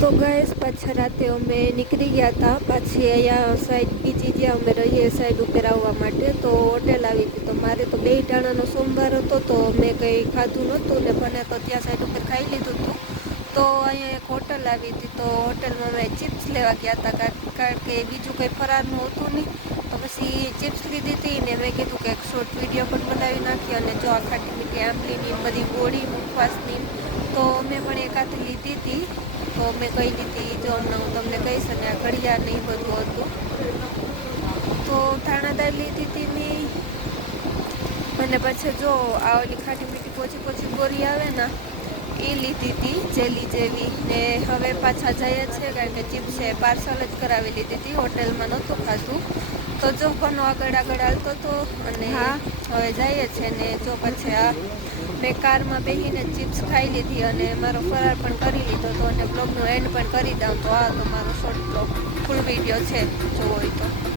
તો ગાઈસ પાછા રાતે અમે નીકળી ગયા હતા પાછી અહીંયા સાઈડ બીજી જ્યાં અમે રહીએ સાઈડ ઉપર આવવા માટે તો હોટેલ આવી હતી. તો મારે તો 2 ટાણાનો સોમવાર હતો તો મેં કંઈ ખાધું નહોતું ને મને તો ત્યાં સાઈડ ઉપર ખાઈ લીધું હતું. તો અહીંયા એક હોટલ આવી હતી તો હોટલમાં મેં ચિપ્સ લેવા ગયા હતા કારણ કે બીજું કંઈ ફરારનું હતું નહીં. તો પછી ચિપ્સ લીધી હતી ને મેં કીધું કે એક શોર્ટ વિડીયો પણ બનાવી નાખી અને જો આ ખાટી મીઠી આંબલીની બધી ગોળી મુખવાસની તો મેં પણ એકાદી લીધી હતી. તો મેં કહી દીધી જો હમણાં હું તમને કહીશ અને આ ઘડિયાળ નહીં બધું હતું. તો ધાણાદાળ લીધી હતી મેં અને પછી જો આ ઓલી ખાટી મીઠી પોચી પોચી ગોળી આવે ને એ લીધી હતી જેલી જેવી ને હવે પાછા જઈએ છીએ કારણ કે ચિપ્સે પાર્સલ જ કરાવી લીધી હતી, હોટેલમાં નહોતું ખાધું. તો જો કોનો આગળ હાલતો હતો અને હવે જઈએ છીએ ને જો પછી આ મેં કારમાં બેસીને ચિપ્સ ખાઈ લીધી અને મારો ફરાર પણ કરી લીધો હતો અને બ્લોગનો એન્ડ પણ કરી દઉં. તો આ તો મારો શોર્ટ બ્લોગ ફૂલ વિડીયો છે જોવો હોય તો.